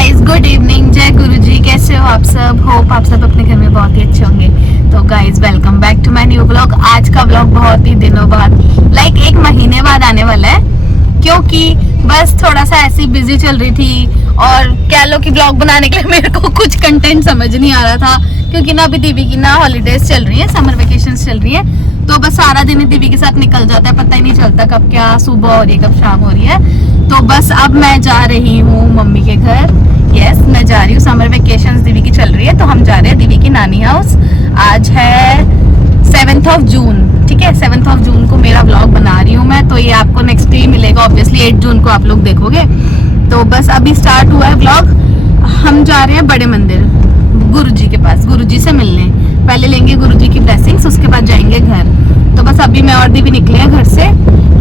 Guys, good evening, जय गुरुजी। कैसे हो आप सब? होप आप सब अपने घर में बहुत ही अच्छे होंगे। तो guys, welcome back to my new vlog. आज का व्लॉग बहुत ही दिनों बाद, लाइक एक महीने बाद आने वाला है, क्योंकि बस थोड़ा सा ऐसी बिजी चल रही थी और कह लो कि व्लॉग बनाने के लिए मेरे को कुछ कंटेंट समझ नहीं आ रहा था, क्योंकि ना अभी दीदी की ना हॉलीडेज चल रही है, समर वेकेशंस चल रही है, तो बस सारा दिन दीदी के साथ निकल जाता है, पता ही नहीं चलता कब क्या सुबह हो रही है कब शाम हो रही है। तो बस अब मैं जा रही हूँ मम्मी के घर। यस, मैं जा रही हूँ, समर वेकेशंस दीदी की चल रही है, तो हम जा रहे हैं दीदी की नानी हाउस। आज है 7 जून, ठीक है। 7 जून को मेरा व्लॉग बना रही हूँ मैं, तो ये आपको नेक्स्ट डे मिलेगा। ऑब्वियसली 8 जून को आप लोग देखोगे। तो बस अभी स्टार्ट हुआ है व्लॉग। हम जा रहे हैं बड़े मंदिर गुरुजी के पास, गुरुजी से मिलने। पहले लेंगे गुरुजी की ब्लेसिंग्स, उसके बाद जाएंगे घर। तो बस अभी मैं और दीदी निकले हैं घर से।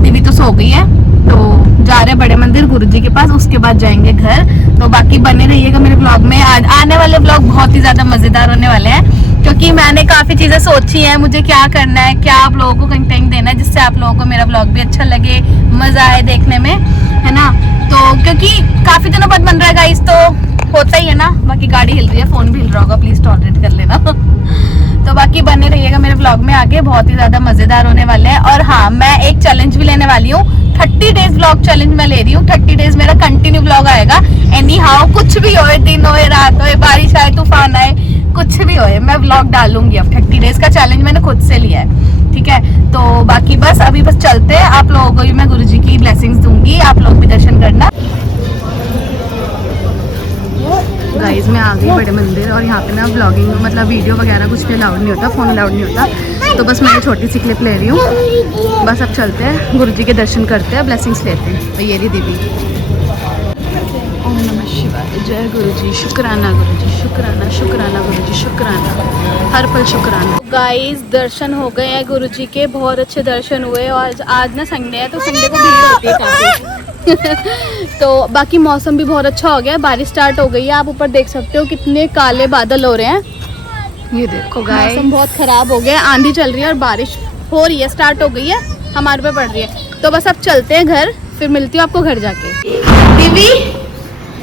दीदी तो सो गई है, तो जा रहे हैं बड़े मंदिर गुरुजी के पास, उसके बाद जाएंगे घर। तो बाकी बने रहिएगा मेरे ब्लॉग में। आज आने वाले ब्लॉग बहुत ही ज्यादा मजेदार होने वाले हैं, क्योंकि मैंने काफी चीजें सोची हैं, मुझे क्या करना है, क्या आप लोगों को कंटेंट देना है जिससे आप लोगों को मेरा ब्लॉग भी अच्छा लगे, मजा आए देखने में, है ना। तो क्योंकि काफी दिनों बाद बन रहा है गाइस, तो होता ही है ना। बाकी गाड़ी हिल रही है, फोन भी हिल रहा होगा, प्लीज टॉलरेट कर लेना। तो बाकी बने रहिएगा मेरे ब्लॉग में आगे, बहुत ही ज्यादा मजेदार होने वाले हैं। और हाँ, मैं एक चैलेंज भी लेने वाली हूँ, 30 डेज व्लॉग चैलेंज मैं ले रही हूँ। 30 डेज मेरा कंटिन्यू व्लॉग आएगा। एनी हाउ, कुछ भी होए, दिन होए, रात होए, बारिश आए, तूफान आए, कुछ भी होए, मैं व्लॉग डालूंगी। अब 30 डेज का चैलेंज मैंने खुद से लिया है, ठीक है। तो बाकी बस अभी बस चलते हैं। आप लोगों को भी मैं गुरुजी की ब्लेसिंग्स दूंगी, आप लोग भी दर्शन करना। गाइस, मैं आ गई बड़े मंदिर, और यहाँ पे ना व्लॉगिंग मतलब वीडियो वगैरह कुछ भी अलाउड नहीं होता, फोन अलाउड नहीं होता। तो बस मैं छोटी सी क्लिप ले रही हूँ। बस अब चलते हैं, गुरुजी के दर्शन करते हैं, ब्लेसिंग्स लेते हैं। तो ये रही दीदी। ओम नमः शिवाय, जय गुरुजी, शुक्राना गुरुजी, शुक्राना शुक्राना गुरुजी, शुक्राना, हर पल शुक्राना। गाइस, दर्शन हो गए हैं गुरुजी के, बहुत अच्छे दर्शन हुए। और आज ना संडे है, तो संडे को भीड़ होती है काफी। तो बाकी मौसम भी बहुत अच्छा हो गया है, बारिश स्टार्ट हो गई है। आप ऊपर देख सकते हो कितने काले बादल हो रहे हैं। ये देखो गाइस, मौसम बहुत खराब हो गया, आंधी चल रही है और बारिश हो रही है, स्टार्ट हो गई है, हमारे पे पड़ रही है। तो बस अब चलते हैं घर, फिर मिलती हूँ आपको घर जाके। दीदी,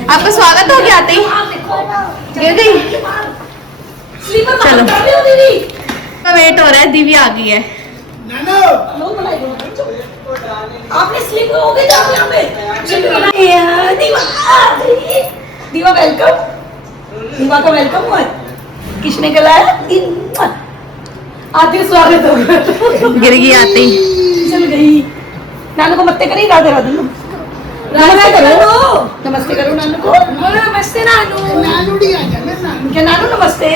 आपका स्वागत हो गया, आते ही गिर गई। चलो, वेट हो रहा है, दीदी आ गई है। आपने स्लिप हो गए तो यहाँ पे दीवा वेलकम, दीवा का वेलकम हुआ। किसने गलाया? आते स्वागत हो गया, गिर गई आते ही, चल गई। नानू को मत्ते करी, राधे राधे। नमस्ते करो, नमस्ते करो नानू को। नमस्ते नानू, नानू डी आ जा, क्या नानू नमस्ते।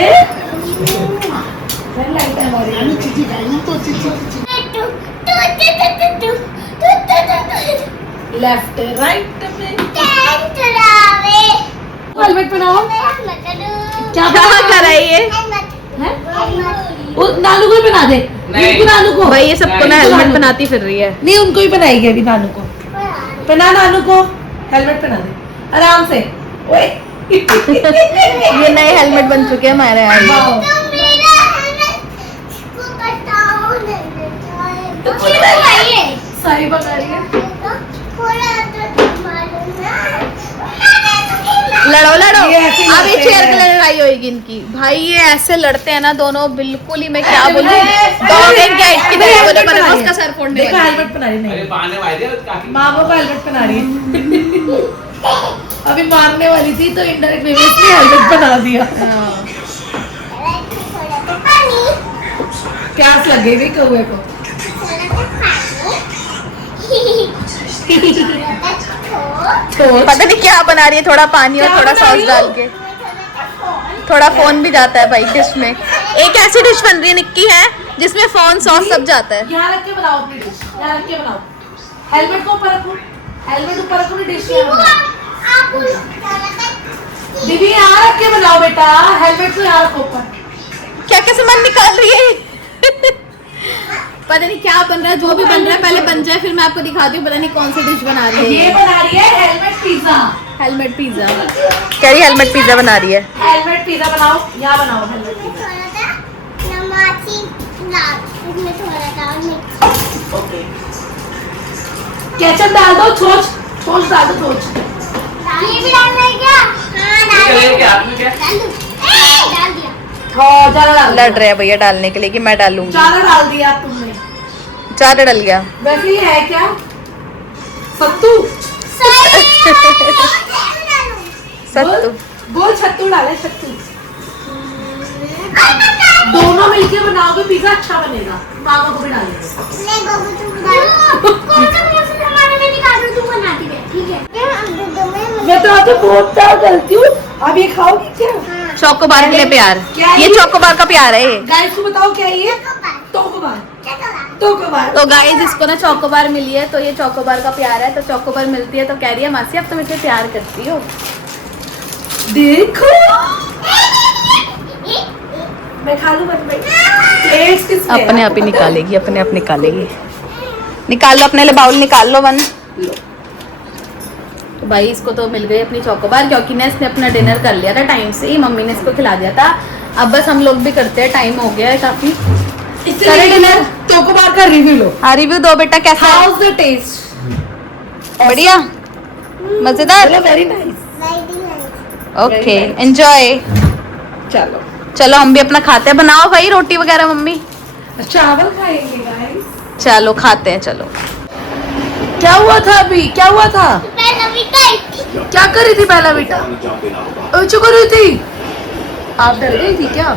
लेफ्ट राइट में हेलमेट पहनाओ। क्या कर रही है? नानू को ही पहना दे, नानू को। भाई ये सबको ना हेलमेट बनाती फिर रही है। नहीं, उनको ही पहनाएगी अभी। नानू को पहना, नानू को हेलमेट पहना दे आराम से। ओए ये नए हेलमेट बन चुके हैं हमारे यहाँ। सही बता रही है। लड़ो लड़ो, अभी चेयर की लड़ाई होगी इनकी। भाई ये ऐसे लड़ते हैं ना दोनों, बिल्कुल ही मैं क्या बोलूं, डॉग एंड कैट की तरह बोले, पर उसका सर फोड़ने देखा, हेलमेट पहना रही नहीं, माँ को हेलमेट पहना रही है। अभी मारने वाली थी तो इनडायरेक्ट वे में इसने हेलमेट पहना दिया। प्यास लगेगी कौवे को। पता नहीं क्या बना रही है, थोड़ा पानी और थोड़ा सॉस डाल के। थोड़ा फोन भी जाता है भाई डिश में। एक ऐसी डिश बन रही है निक्की है जिसमें फोन सॉस सब जाता है। यहाँ रख के बनाओ अपनी डिश, यहाँ रख के बनाओ। हेलमेट को ऊपर रखो, हेलमेट ऊपर रखो, डिश दीदी यहाँ रख के बनाओ बेटा, हेलमेट को यहाँ रखो ऊपर। क्या क्या सामान निकाल रही है? पता नहीं क्या बन रहा है, जो भी बन रहा है पहले बन जाए, फिर मैं आपको दिखाती हूँ। पता नहीं कौन सी डिश बना रही है। ये बना रही है हेलमेट पिज्जा। हेलमेट पिज्जा कह रही, हेलमेट पिज्जा बना रही है। हेलमेट पिज्जा बनाओ, यहाँ बनाओ हेलमेट पिज्जा। ओके, केचप डाल दो, छोच छोच डाल दो, छोच। ये भी डालना है क्या? हाँ। हाँ ज्यादा डाल लड़ रहे हैं भैया डालने के लिए कि मैं डालूंगी। ज्यादा डाल दिया तुमने। ज्यादा डल गया। वैसे ही है क्या सत्तू? सत्तू बोल छत्तू डाले छत्तू। दोनों मिलके बनाओगे पिज्जा अच्छा बनेगा। मामा को भी डालेंगे। मैं तो आपसे बहुत ज्यादा गलती हूँ। अब ये खाओगी क्या? चोकोबार के लिए प्यार। क्या ये चोकोबार का प्यार है ये। गाइस को बताओ क्या है ये? टोकोबार। टोकोबार। तो गाइस इसको ना चोकोबार मिली है, तो ये चोकोबार का प्यार है। तो चोकोबार मिलती है तो कह रही है मासी अब तुम इसे प्यार करती हो। देखो मैं खा लूं बन भाई। प्लेट्स किसमें है? अपने आप ही निकालेगी, अपने आप निकालेगी। निकाल लो अपने लिए बाउल निकाल लो वन। तो भाई इसको तो मिल गई अपनी चोकोबार, क्योंकि ना इसने अपना डिनर कर लिया था टाइम से ही। मम्मी ने इसको खिला दिया था। अब बस हम लोग भी करते हैं, टाइम हो गया है काफी। करे डिनर। चोकोबार का रिव्यू लो। हाँ रिव्यू दो बेटा, कैसा है? How's the taste? बढ़िया, मजेदार। Very nice. Okay enjoy. चलो चलो हम भी अपना खाते हैं। बनाओ भाई रोटी वगैरह मम्मी। चावल खाएंगे गाइस। चलो खाते हैं चलो। क्या हुआ था अभी? क्या हुआ था? क्या कर रही थी पहला बेटा? चुप कर रही थी। आप डर गई थी क्या?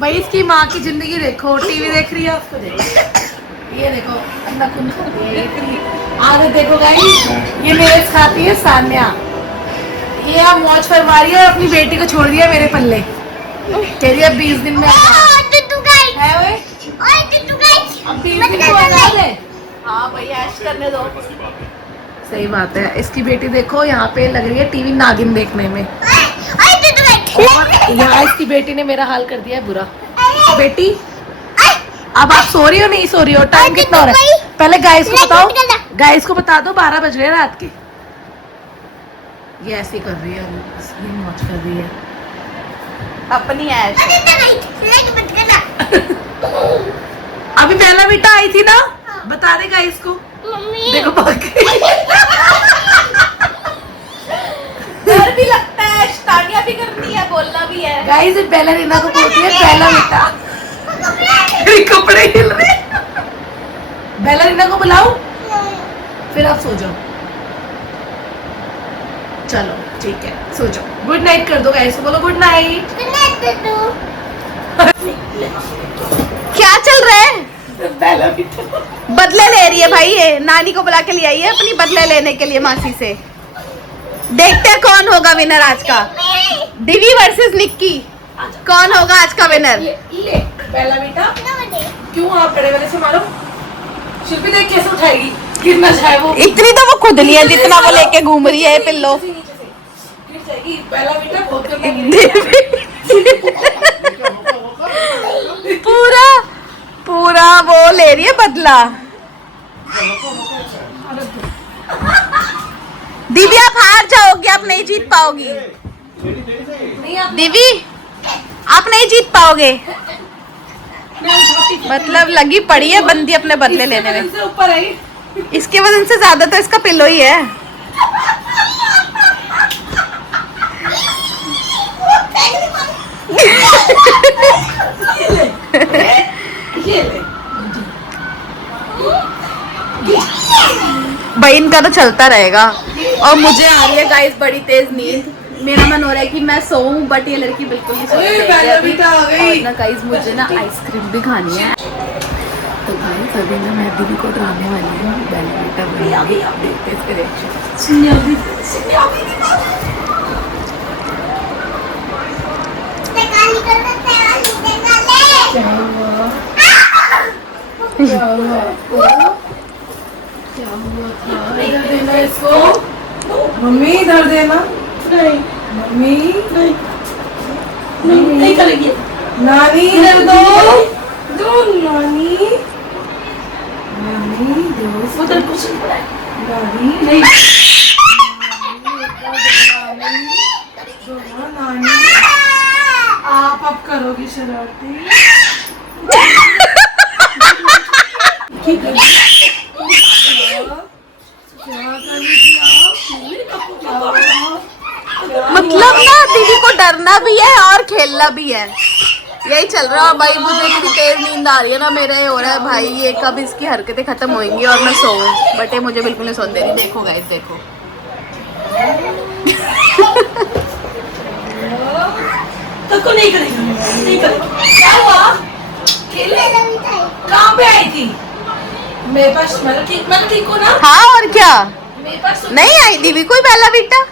भाई इसकी माँ की जिंदगी देखो। टीवी देख रही है, उसको देखो। ये देखो अंडा कुन देख रही है। आगे देखो गाइस, ये मेरे खाती है सान्या। ये अब मौज फरमा रही है और अपनी बेटी को छोड़ दिया मेरे पल्ले। कह रही है 20 दिन में है ओए। अब 20 दिन को आ जाए। हाँ भाई ऐश करने दो। सही बात है। इसकी बेटी देखो यहाँ पे लग रही है टीवी नागिन देखने में। और यहाँ इसकी बेटी ने मेरा हाल कर दिया है बुरा। बेटी अब आप सो रही हो नहीं सो रही हो? टाइम कितना हो रहा है? पहले गाइस को बताओ। गाइस को बता दो 12 बज रहे हैं रात के। ये ऐसी कर रही है, ये मौज कर रही है अपनी ऐश। अभी पहला बेटा आई थी ना, बता दे गाइस को। देखो भाग गई। डर भी लगता है, स्टार्टिंग भी करनी है, बोलना भी है। गाइस पहला रीना को बोलती है पहला बेटा। मेरे कपड़े हिल रहे। बेला रीना को बुलाओ, फिर आप सो जाओ। चलो ठीक है सो जाओ। गुड नाइट कर दो गाइस को, बोलो गुड नाइट। क्या चल रहा है? बेला बेटा बदले ले रही है भाई, ये नानी को बुला के ले आई है अपनी बदले लेने के लिए मासी से। देखते हैं कौन होगा विनर आज का। दिवी वर्सेस निक्की, कौन होगा आज का विनर? ले बेला बेटा, क्यों आप बड़े वाले से मारो? शिल्पी देख कैसे उठाएगी, गिरना चाहे वो। इतनी तो वो खुद नहीं है जितना वो लेके घूम रही है पिल्लो। गिर जाएगी बेला बेटा, बहुत करना। पूरा पूरा वो ले रही है बदला। दिव्या आप हार जाओगी, आप नहीं जीत पाओगी। दिवी आप नहीं जीत पाओगे। मतलब लगी पड़ी है बंदी अपने बदले लेने में। ऊपर आई। इसके वजन से ज्यादा तो इसका पिल्लो ही है। ये ले। भाई इनका तो चलता रहेगा। और मुझे आ रही है गाइस बड़ी तेज नींद। मेरा मन हो रहा है कि मैं सोऊं, बट ये लड़की बिल्कुल नहीं सो रही है अभी। और ना गाइस मुझे ना आइसक्रीम भी खानी है। तो गाइस अभी ना मैं दीदी को डराने वाली हूँ। बेला बेटा बड़ी आप देखते हैं इसके रिएक्शन। क्या हुआ था? इधर देना इसको। मम्मी इधर देना। नहीं मम्मी नहीं करेगी। नानी इधर दो। दो नानी। नानी दो। उधर कुछ नानी नहीं। नानी आप अब करोगी शरारती। करना भी है और खेलना भी है, यही चल रहा है भाई। मुझे इतनी तेज नींद आ रही है ना, मेरा ये हो रहा है भाई ये कब इसकी हरकतें खत्म होंगी और मैं सोऊं, बट ये मुझे बिल्कुल नहीं सोने दे रही। देखो गाइस देखो तो नहीं करेगी, नहीं करेगी। क्या हुआ? खेले? कहाँ पे आई थी? मेरे पास मैं ठीक हूँ ना? हाँ और क्या, मेरे पास नहीं आई थी भी कोई बेला वीटा।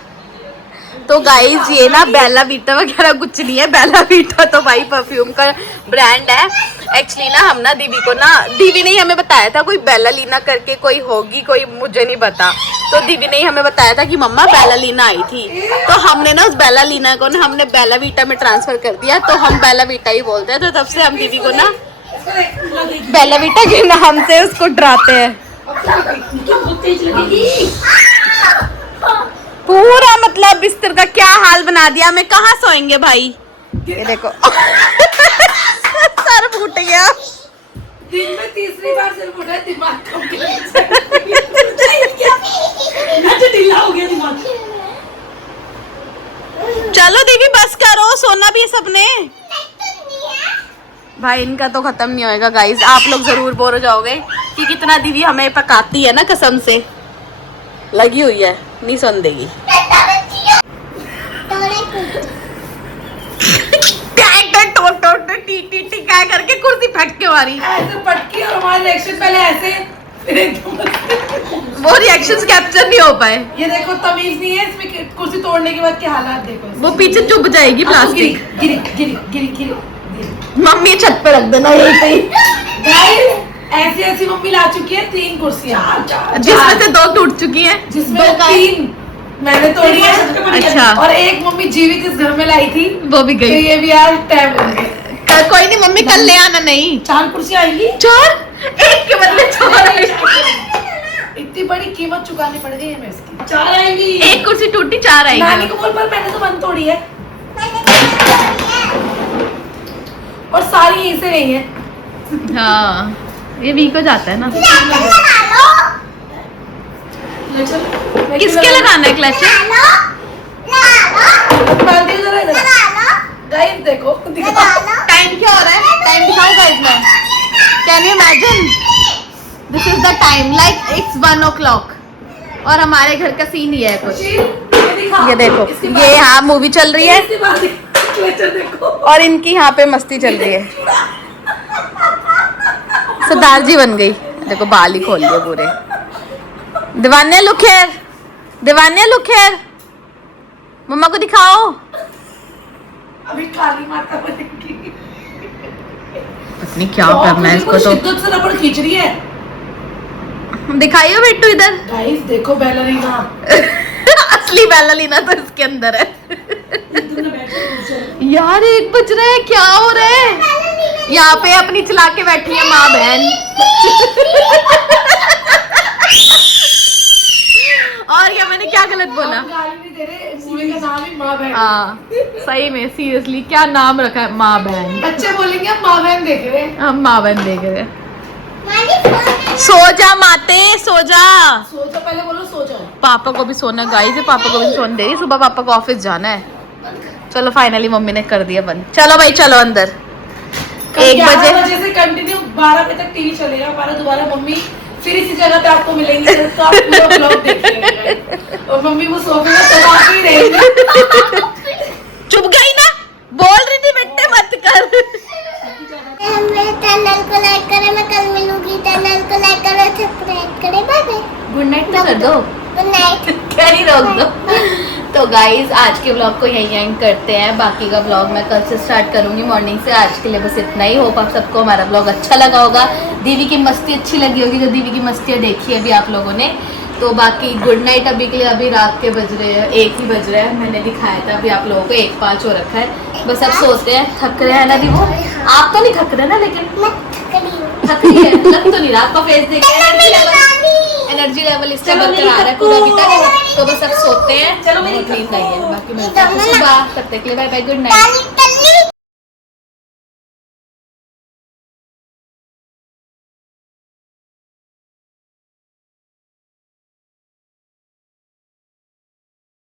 तो गाइज ये ना बेला वीटा वगैरह कुछ नहीं है, बेला वीटा तो भाई परफ्यूम का ब्रांड है। एक्चुअली ना हम ना दीवी ने ही हमें बताया था कोई बेला लीना करके कोई होगी, कोई मुझे नहीं पता। तो दीवी ने ही हमें बताया था कि मम्मा बेला लीना आई थी, तो हमने ना उस बेला लीना को ना हमने बेला वीटा में ट्रांसफर कर दिया, तो हम बेला वीटा ही बोलते हैं। तो तब से हम दीदी को ना बेला वीटा के नाम से उसको डराते हैं। पूरा मतलब बिस्तर का क्या हाल बना दिया, हमें कहाँ सोएंगे भाई। ये देखो सर फूट गया। दिन में तीसरी बार सिर फूटा है, दिमाग कम ढीला हो गया दिमाग। चलो दीदी बस करो, सोना भी है सबने। भाई इनका तो खत्म नहीं होएगा गाइस, आप लोग जरूर बोर हो जाओगे कि कितना दीदी हमें पकाती है ना, कसम से लगी हुई है, नहीं सुन देगी। क्या करके कुर्सी फट के मारी, ऐसे पटकी और हमारे रिएक्शन पहले ऐसे, फिर एकदम वो रिएक्शंस कैप्चर नहीं हो पाए। ये देखो तमीज नहीं है इसमें, कुर्सी तोड़ने के बाद के हालात देखो। वो पीछे चुभ जाएगी प्लास्टिक। गिरी गिरी गिरी गिरी। मम्मी छत पे रख देना यही पे। गाइस ऐसी ऐसी मम्मी ला चुकी है 3 कुर्सियां, जिसमें से 2 टूट चुकी हैं, जिसमें 3 मैंने तोड़ी है। अच्छा। और एक मम्मी जीवित इस घर में लाई थी, वो भी तो गई। ये भी यार टाइम हो गया। कोई नहीं मम्मी कल ले आना। नहीं 4 कुर्सियां आएंगी, 4 एक के बदले 4 इतनी बड़ी कीमत चुकानी पड़ गई हमें इसकी। 4 आएंगी, एक कुर्सी टूटी 4 नानी आएगी। को बोल पर मैंने तो मन तोड़ी है और सारी यहीं से गई है। हाँ ये वीक हो जाता है ना। किसके लगाना है क्लच? गाइस देखो टाइम क्या हो रहा है, टाइम दिखाओ गाइस में। Can you imagine this is the time, like it's 1 o'clock और हमारे घर का सीन ये है कुछ। ये देखो ये यहाँ मूवी चल रही है देखो और इनकी यहाँ पे मस्ती चल रही है। सरदार जी बन गई, देखो बाल ही खोल लिए पूरे। दीवाने लुक हियर, दीवाने लुक हियर, मम्मा को दिखाओ। अभी काली माता बनेगी। पत्नी क्या करना है इसको, तो शिद्दत से रबड़ खींच रही है। दिखाइयो बेटू इधर। गाइस देखो बैलरीना असली बैलरीना तो इसके अंदर है। यार 1 बज रहा है, क्या हो रहा है? यहाँ पे अपनी चला के बैठी है माँ बहन। और क्या मैंने क्या गलत बोला? गाली नहीं दे रहे, मूवी का नाम ही माँ बहन। हाँ सही में सीरियसली क्या नाम रखा है, माँ बहन। बच्चे बोलेंगे हम माँ बहन देख रहे हैं। हम माँ बहन देख रहे हैं। सो जा माते, सो जा। सो जाओ, पहले बोलो सो जाओ। पापा को भी सोना गाइस है, पापा को भी सोने दे रही, सुबह पापा को ऑफिस जाना है। चलो फाइनली मम्मी ने कर दिया बंद। चलो भाई चलो अंदर। 1 बजे से कंटिन्यू 12 बजे तक टीवी चलेगा हमारा। दोबारा मम्मी फिर इसी जगह पे आपको मिलेंगी, तो आप पूरा ब्लॉग देखिएगा। और मम्मी वो सोफे में चला ही रहेगी। चुप गई ना, बोल रही थी बेटे मत कर। मेरे चैनल को लाइक करें, मैं कल मिलूंगी। चैनल को लाइक करें, सब्सक्राइब करें। बाय बाय, गुड नाइट तो कर दो, गुड नाइट। क्या नहीं रोक दो। तो गाइज आज के ब्लॉग को यहीं एंड करते हैं, बाकी का ब्लॉग मैं कल से स्टार्ट करूंगी मॉर्निंग से। आज के लिए बस इतना ही। होप आप सबको हमारा ब्लॉग अच्छा लगा होगा, दीवी की मस्ती अच्छी लगी होगी, जो दीवी की मस्तियाँ देखी है अभी आप लोगों ने। तो बाकी गुड नाइट अभी के लिए। अभी रात के बज रहे हैं 1 ही बज रहे हैं, मैंने दिखाया था अभी आप लोगों को 1:05 हो रखा है। बस अब सोते हैं, थक रहे हैं ना दी वो। आप तो नहीं थक रहे ना, लेकिन थक रही है, लग तो नहीं रहा आपका फेस देख के। एनर्जी लेवल इसका बरकरार है पूरा अभी तक। तो बस अब सोते हैं, चलो मेरी नींद आई है। बाकी मिलते हैं सुबह, तब तक के लिए बाय बाय, गुड नाइट।